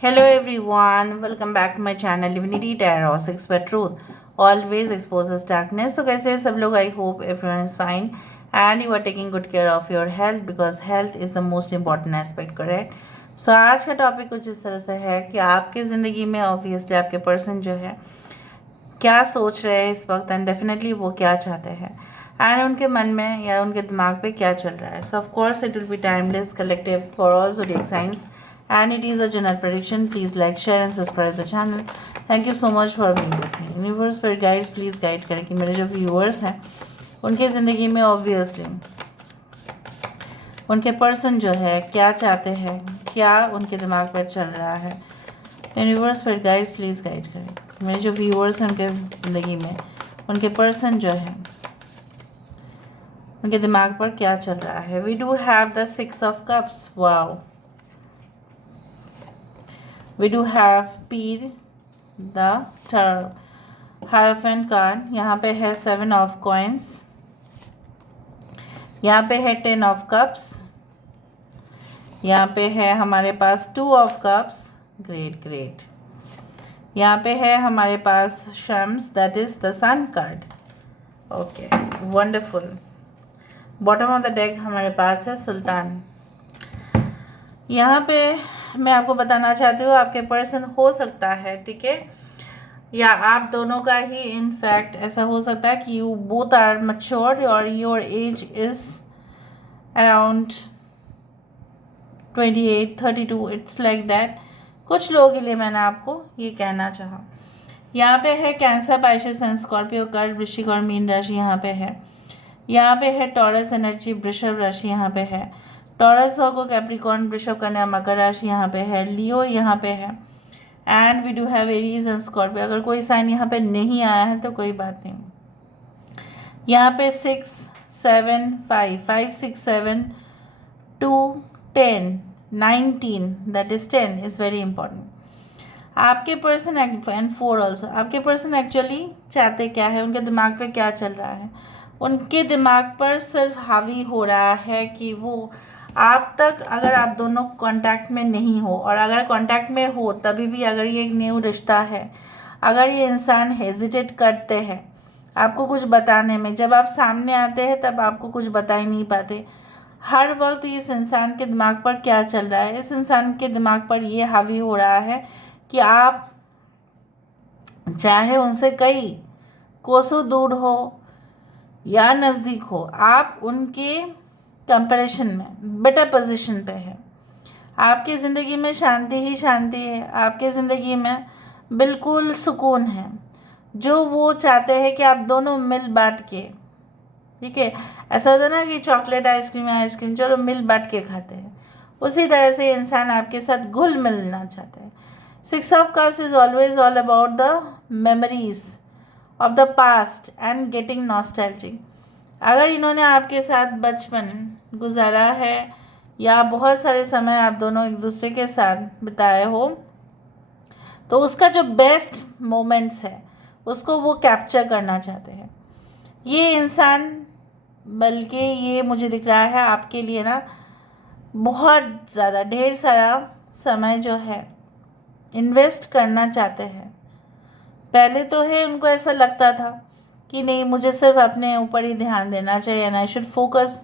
Hello everyone, welcome back to my channel Divinity Tarot 6 where truth always exposes darkness. तो कैसे हैं सब लोग? I hope everyone is fine and you are taking good care of your health because health is the most important aspect, correct? So आज का topic कुछ इस तरह से है कि आपकी ज़िंदगी में ऑब्वियसली आपके पर्सन जो है क्या सोच रहे हैं इस वक्त एंड डेफिनेटली वो क्या चाहते हैं एंड उनके मन में या उनके दिमाग पे क्या चल रहा है. सो of course it will be timeless collective for all zodiac signs and it is a general prediction. Please like, share and subscribe the channel. Thank you so much for being with me. Universe पर guides please guide करें कि मेरे जो viewers हैं उनकी ज़िंदगी में obviously उनके पर्सन जो है क्या चाहते हैं, क्या उनके दिमाग पर चल रहा है. यूनिवर्स पर गाइड्स प्लीज़ गाइड करें मेरे जो व्यूअर्स हैं उनके ज़िंदगी में उनके पर्सन जो है उनके दिमाग पर क्या चल रहा है. We do have the 6 of cups. Wow. We do have Peer, the Hierophant card. यहाँ पे है 7 of coins. यहाँ पे है 10 of cups. यहाँ पे है हमारे पास 2 of cups. Great, great. यहाँ पे है हमारे पास Shams, that is the Sun card. Okay, wonderful. Bottom of the deck हमारे पास है सुल्तान. यहाँ पे मैं आपको बताना चाहती हूँ आपके पर्सन हो सकता है, ठीक है, या आप दोनों का ही इनफैक्ट ऐसा हो सकता है कि यू बोथ आर मच्योर्ड और your age is around 28-32. It's like that. कुछ लोगों के लिए मैंने आपको ये कहना चाहा. यहाँ पे है कैंसर, पाइसेस एंड स्कॉर्पियो कर्क, वृश्चिक और मीन राशि यहाँ पे है. यहाँ पे है टॉरस एनर्जी, वृषभ राशि यहाँ पे है. टॉरस वर्गो कैप्रिकॉर्न, वृषभ कन्या मकर राशि यहाँ पे है. लियो यहाँ पे है and we do have Aries and Scorpio. अगर कोई साइन यहाँ पे नहीं आया है तो कोई बात नहीं. यहाँ पे 6, 7, 5, 5, 6, 7, 2, 10, 19, that is 10 is very important. आपके पर्सन एंड 4 ऑल्सो. आपके पर्सन एक्चुअली चाहते क्या है, उनके दिमाग पे क्या चल रहा है. उनके दिमाग पर सिर्फ हावी हो रहा है कि वो आप तक, अगर आप दोनों कांटेक्ट में नहीं हो और अगर कांटेक्ट में हो तभी भी अगर ये एक न्यू रिश्ता है, अगर ये इंसान हेजिटेट करते हैं आपको कुछ बताने में, जब आप सामने आते हैं तब आपको कुछ बता ही नहीं पाते. हर वक्त इस इंसान के दिमाग पर क्या चल रहा है, इस इंसान के दिमाग पर ये हावी हो रहा है कि आप चाहे उनसे कई कोसों दूर हो या नज़दीक हो, आप उनके कंपैरिजन में बेटर पोजीशन पे है. आपकी ज़िंदगी में शांति ही शांति है. आपकी ज़िंदगी में बिल्कुल सुकून है. जो वो चाहते हैं कि आप दोनों मिल बांट के, ठीक है, ऐसा होता है ना कि चॉकलेट आइसक्रीम चलो मिल बांट के खाते हैं, उसी तरह से इंसान आपके साथ घुल मिलना चाहते हैं. 6 of cups is always all about the memories of the past and getting nostalgic. अगर इन्होंने आपके साथ बचपन गुजारा है या बहुत सारे समय आप दोनों एक दूसरे के साथ बिताए हो तो उसका जो बेस्ट मोमेंट्स है उसको वो कैप्चर करना चाहते हैं ये इंसान. बल्कि ये मुझे दिख रहा है आपके लिए ना बहुत ज़्यादा ढेर सारा समय जो है इन्वेस्ट करना चाहते हैं. पहले तो है उनको ऐसा लगता था कि नहीं, मुझे सिर्फ अपने ऊपर ही ध्यान देना चाहिए and I should focus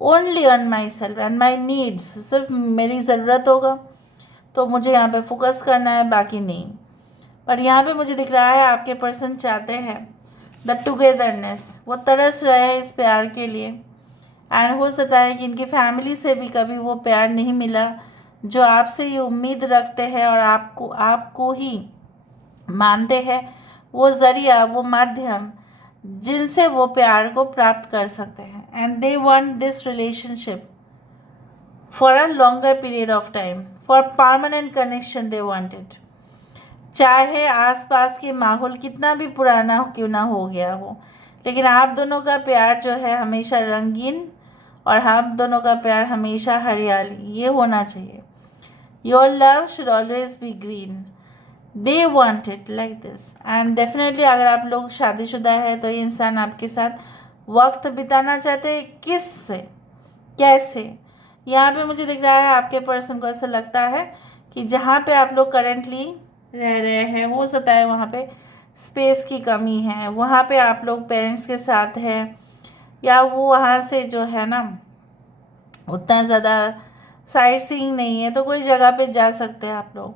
only on my self and my needs. सिर्फ मेरी ज़रूरत होगा तो मुझे यहाँ पे फोकस करना है, बाकी नहीं. पर यहाँ पे मुझे दिख रहा है आपके पर्सन चाहते हैं द टुगेदरनेस. वो तरस रहे हैं इस प्यार के लिए एंड हो सकता है कि इनकी फैमिली से भी कभी वो प्यार नहीं मिला जो आपसे ये उम्मीद रखते हैं और आपको ही मानते हैं वो ज़रिया, वो माध्यम जिनसे वो प्यार को प्राप्त कर सकते हैं. And they want this relationship for a longer period of time, for permanent connection they want it. चाहे आसपास के माहौल कितना भी पुराना क्यों ना हो गया हो, लेकिन आप दोनों का प्यार जो है हमेशा रंगीन और आप दोनों का प्यार हमेशा हरियाली ये होना चाहिए. Your love should always be green. They want it like this and definitely अगर आप लोग शादीशुदा है तो ये इंसान आपके साथ वक्त बिताना चाहते हैं. किस से, कैसे, यहाँ पे मुझे दिख रहा है आपके पर्सन को ऐसा लगता है कि जहाँ पे आप लोग करेंटली रह रहे हैं हो सकता है वहाँ पे स्पेस की कमी है, वहाँ पे आप लोग पेरेंट्स के साथ हैं, या वो वहाँ से जो है ना उतना ज़्यादा साइट सीइंग नहीं है, तो कोई जगह पे जा सकते हैं आप लोग,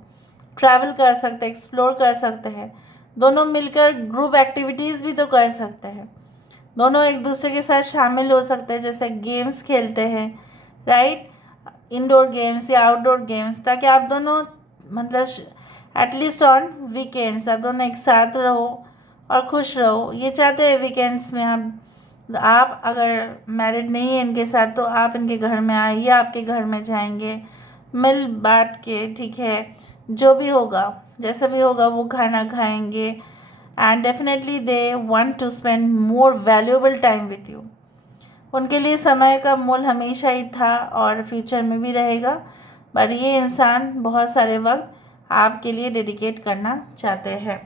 ट्रैवल कर सकते हैं, एक्सप्लोर कर सकते हैं। दोनों मिलकर ग्रुप एक्टिविटीज़ भी तो कर सकते हैं, दोनों एक दूसरे के साथ शामिल हो सकते हैं, जैसे गेम्स खेलते हैं, राइट, इंडोर गेम्स या आउटडोर गेम्स, ताकि आप दोनों मतलब एटलीस्ट ऑन वीकेंड्स आप दोनों एक साथ रहो और खुश रहो। ये चाहते हैं वीकेंड्स में हम, आप अगर मैरिड नहीं हैं इनके साथ तो आप इनके घर में आए या आपके घर में जाएंगे, मिल बांट के, ठीक है, जो भी होगा जैसा भी होगा वो खाना खाएंगे, and definitely they want to spend more valuable time with you. उनके लिए समय का मूल हमेशा ही था और फ्यूचर में भी रहेगा, पर ये इंसान बहुत सारे वक्त आपके लिए डेडिकेट करना चाहते हैं।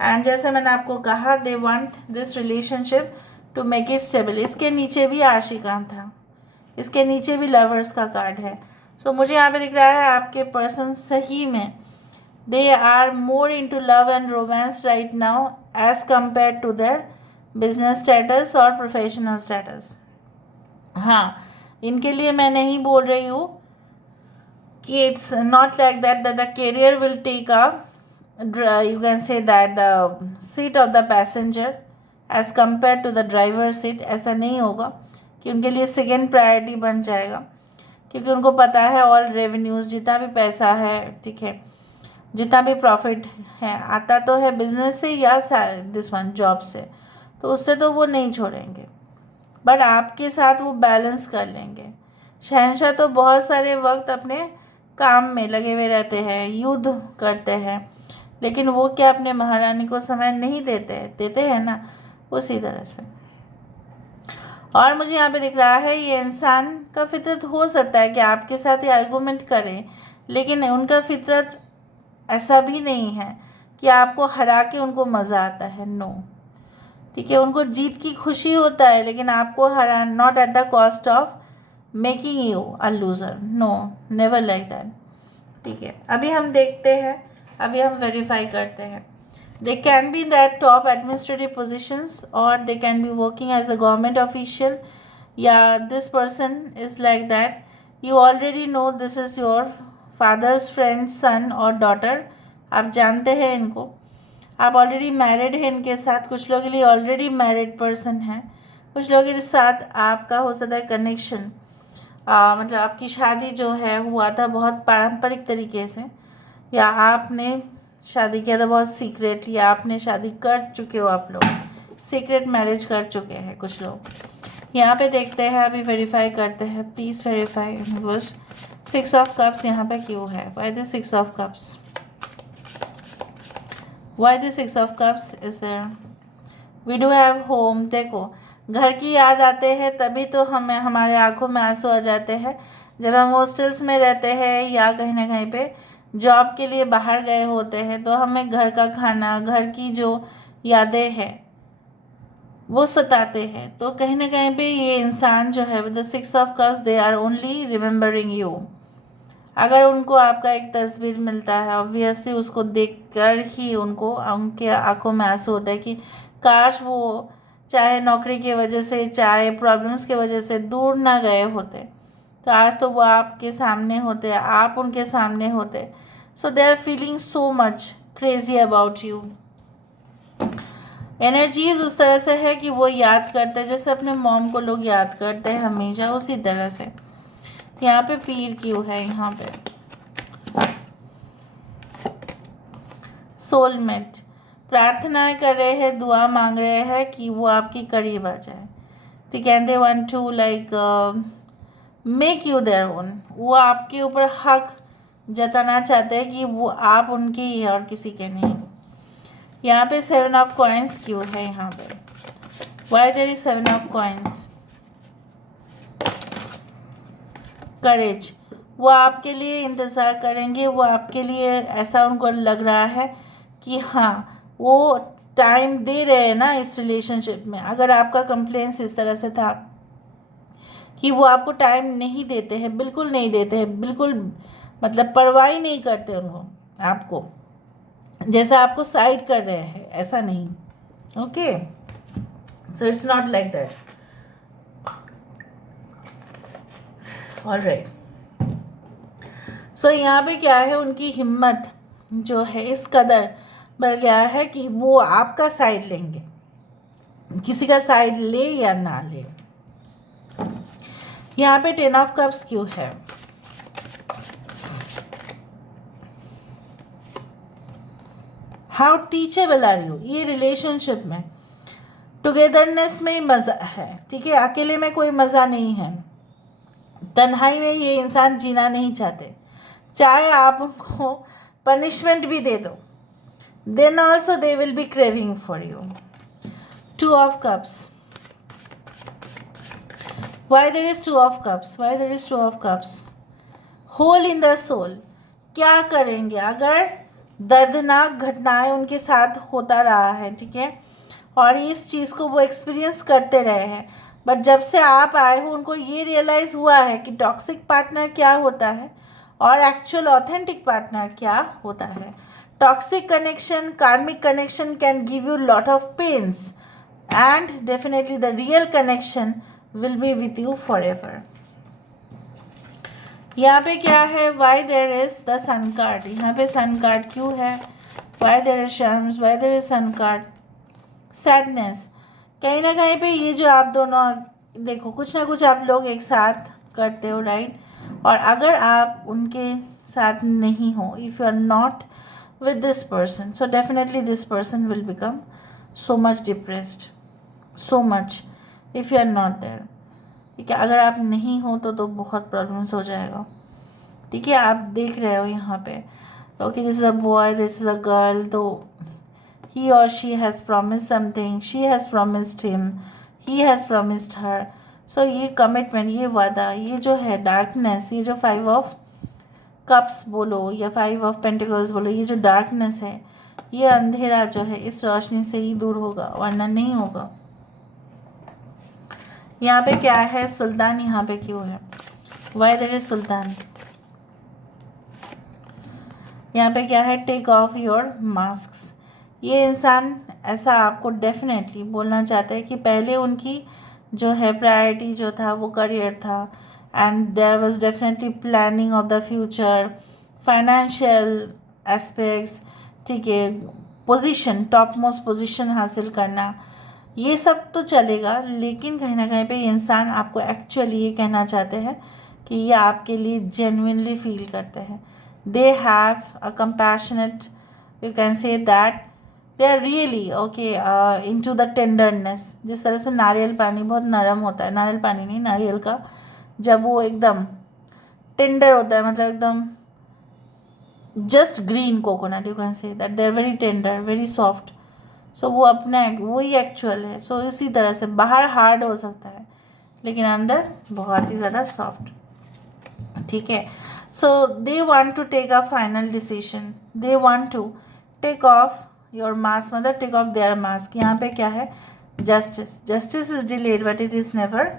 एंड जैसे मैंने आपको कहा, they want this relationship to make it stable. इसके नीचे भी आशिकां था, इसके नीचे भी लवर्स का कार्ड है। सो मुझे यहाँ पे दिख रहा है आपके पर्सन सही में they are more into love and romance right now as compared to their business status और प्रोफेशनल स्टेटस। हाँ, इनके लिए मैं नहीं बोल रही हूँ कि it's not like that the career will take a you can say that the seat of the passenger as compared to the driver seat। ऐसा नहीं होगा कि उनके लिए सेकेंड प्रायोरिटी बन जाएगा, क्योंकि उनको पता है ऑल रेवेन्यूज़, जितना भी पैसा है, ठीक है, जितना भी प्रॉफिट है आता तो है बिजनेस से या दिस वन जॉब से, तो उससे तो वो नहीं छोड़ेंगे, बट आपके साथ वो बैलेंस कर लेंगे। शहंशाह तो बहुत सारे वक्त अपने काम में लगे हुए रहते हैं, युद्ध करते हैं, लेकिन वो क्या अपने महारानी को समय नहीं देते हैं ना, उसी तरह से। और मुझे यहाँ पे दिख रहा है ये इंसान का फितरत हो सकता है कि आपके साथ ये आर्गूमेंट करें, लेकिन उनका फितरत ऐसा भी नहीं है कि आपको हरा के उनको मज़ा आता है, नो, ठीक है, उनको जीत की खुशी होता है, लेकिन आपको हरा, not at the cost of making you a loser, no, never like that, ठीक है। अभी हम देखते हैं, अभी हम वेरीफाई करते हैं। They can be in that top administrative positions और they can be working as a government official, या this person is like that you already know this is your father's friend, son और daughter, आप जानते हैं इनको, आप already married हैं इनके साथ, कुछ लोगों के लिए ऑलरेडी मैरिड पर्सन है, कुछ लोगों के साथ आपका हो सकता है कनेक्शन, मतलब आपकी शादी जो है हुआ था बहुत पारंपरिक तरीके से, या आपने शादी किया था बहुत सीक्रेटली, या आपने शादी कर चुके हो, आप लोग सीक्रेट मैरिज कर चुके हैं कुछ लोग। यहाँ पे देखते हैं, अभी वेरीफाई करते हैं, please verify universe. 6 of cups यहाँ पे क्यों है? Why the 6 of cups? Why the 6 of cups is there? We do have home. देखो, घर की याद आते हैं तभी तो हमें हमारे आंखों में आंसू आ जाते हैं, जब हम हॉस्टल्स में रहते हैं या कहीं ना कहीं पे जॉब के लिए बाहर गए होते हैं, तो हमें घर का खाना, घर की जो यादें हैं वो सताते हैं। तो कहीं ना कहीं पे ये इंसान जो है with the 6 of cups, they are only remembering you. अगर उनको आपका एक तस्वीर मिलता है, ऑब्वियसली उसको देखकर ही उनको उनके आंखों में आंसू होता है कि काश वो चाहे नौकरी की वजह से, चाहे प्रॉब्लम्स की वजह से दूर ना गए होते, तो आज तो वो आपके सामने होते, आप उनके सामने होते। So they are feeling so much crazy about you. Energies उस तरह से है कि वो याद करते हैं, जैसे अपने मॉम को लोग याद करते हैं हमेशा, उसी तरह से। यहाँ पे पीर क्यों है? यहाँ पे सोलमेट प्रार्थनाएं कर रहे हैं, दुआ मांग रहे हैं कि वो आपके करीब आ जाए, ठीक है। They want to like make you their own. वो आपके ऊपर हक जताना चाहते हैं कि वो आप उनके ही है और किसी के नहीं। यहाँ पे 7 ऑफ कॉइन्स क्यों है? यहाँ पे why there is 7 of coins? Courage. वो आपके लिए इंतज़ार करेंगे, वो आपके लिए, ऐसा उनको लग रहा है कि हाँ वो टाइम दे रहे हैं ना इस रिलेशनशिप में। अगर आपका कंप्लेंस इस तरह से था कि वो आपको टाइम नहीं देते हैं, बिल्कुल नहीं देते हैं, बिल्कुल मतलब परवाह ही नहीं करते उनको आपको, जैसा आपको साइड कर रहे हैं, ऐसा नहीं. Okay, so it's not like that. Alright. So यहाँ पे क्या है, उनकी हिम्मत जो है इस कदर बढ़ गया है कि वो आपका साइड लेंगे, किसी का साइड ले या ना ले. यहाँ पे 10 ऑफ कप्स क्यों है? हाउ टीचेबल आर यू, ये रिलेशनशिप में टुगेदरनेस में ही मज़ा है. ठीक है, अकेले में कोई मज़ा नहीं है. तन्हाई में ये इंसान जीना नहीं चाहते, चाहे आप उनको पनिशमेंट भी दे दो, then also they will be craving for you. 2 of cups. Why there is 2 of cups? Why there is 2 of cups? Hole in the soul. क्या करेंगे अगर दर्दनाक घटनाएं उनके साथ होता रहा है, ठीक है, और इस चीज़ को वो एक्सपीरियंस करते रहे हैं, बट जब से आप आए हो उनको ये रियलाइज़ हुआ है कि टॉक्सिक पार्टनर क्या होता है और एक्चुअल ऑथेंटिक पार्टनर क्या होता है. Toxic connection, karmic connection can give you lot of pains, and definitely the real connection will be with you forever. यहाँ पे क्या है, why there is the sun card. यहाँ पे sun card क्यों है? why there is shams, why there is sun card. sadness. कहीं ना कहीं पे ये जो आप दोनों देखो, कुछ ना कुछ आप लोग एक साथ करते हो, राइट, और अगर आप उनके साथ नहीं हो, if you are not with this person, so definitely this person will become so much depressed, so much, if you are not there. ठीक है, अगर आप नहीं हो तो बहुत प्रॉब्लम्स हो जाएगा. ठीक है, आप देख रहे हो यहाँ पे, okay, this is a boy, this is a girl, तो ही और she has promised something, she has promised him, he has promised her. So ये कमिटमेंट, ये वादा, ये जो है डार्कनेस, ये जो 5 ऑफ कप्स बोलो या 5 ऑफ पेंटिकल्स बोलो, ये जो डार्कनेस है, ये अंधेरा जो है इस रोशनी से ही दूर होगा, वरना नहीं होगा. यहाँ पे क्या है, सुल्तान. यहाँ पे क्यों है, वाई देयर इज सुल्तान. यहाँ पे क्या है, टेक ऑफ योर मास्क्स. ये इंसान ऐसा आपको डेफिनेटली बोलना चाहता है कि पहले उनकी जो है प्रायोरिटी जो था वो करियर था, and there was definitely planning of the future, financial aspects, ठीक है, पोजीशन, टॉप मोस्ट पोजीशन हासिल करना, ये सब तो चलेगा, लेकिन कहीं ना कहीं पे इंसान आपको एक्चुअली ये कहना चाहते हैं कि ये आपके लिए जेन्युइनली फील करते हैं. They have a compassionate, you can say that they are really okay into the tenderness. जिस तरह से नारियल पानी बहुत नरम होता है, नारियल पानी नहीं, नारियल का जब वो एकदम टेंडर होता है, मतलब एकदम just green coconut, you can say that they are very tender, very soft. So वो अपना वही एक्चुअल है. सो इसी तरह से बाहर हार्ड हो सकता है लेकिन अंदर बहुत ही ज़्यादा सॉफ्ट. ठीक है, so they want to take a final decision, they want to take off your mask, मतलब टेक ऑफ देयर मास्क. यहाँ पे क्या है, justice. Justice is delayed but it is never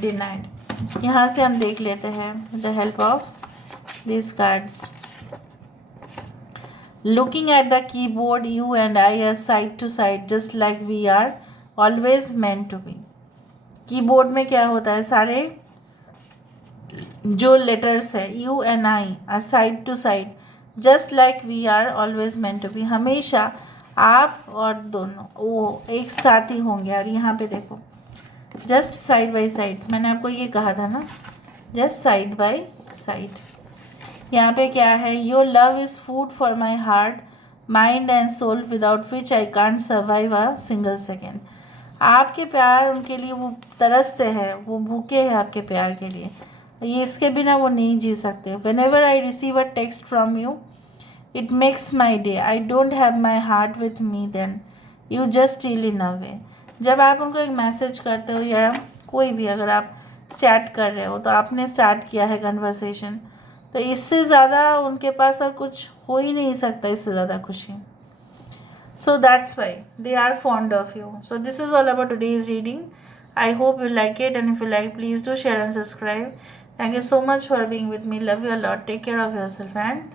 denied. यहाँ से हम देख लेते हैं the help of this cards. Looking at the keyboard, you and I are side to side just like we are always meant to be. Keyboard में क्या होता है, सारे जो लेटर्स है U and I are side to side just like we are always meant to be. हमेशा आप और दोनों वो एक साथ ही होंगे. और यहाँ पे देखो, जस्ट साइड बाई साइड, मैंने आपको ये कहा था ना, जस्ट साइड बाई साइड. यहाँ पे क्या है, your love is food for my heart, mind and soul, without which I can't survive a single second. आपके प्यार उनके लिए वो तरसते हैं, वो भूखे हैं आपके प्यार के लिए, ये इसके बिना वो नहीं जी सकते. Whenever I receive a text from you it makes my day, I don't have my heart with me then you just steal in a way. जब आप उनको एक मैसेज करते हो या कोई भी, अगर आप चैट कर रहे हो तो आपने स्टार्ट किया है कन्वर्सेशन, तो इससे ज़्यादा उनके पास और कुछ हो ही नहीं सकता, इससे ज़्यादा खुशी. So that's why they are fond of you. So this is all about today's reading. I hope you like it, and if you like, please do share and subscribe. Thank you so much for being with me. Love you a lot. Take care of yourself and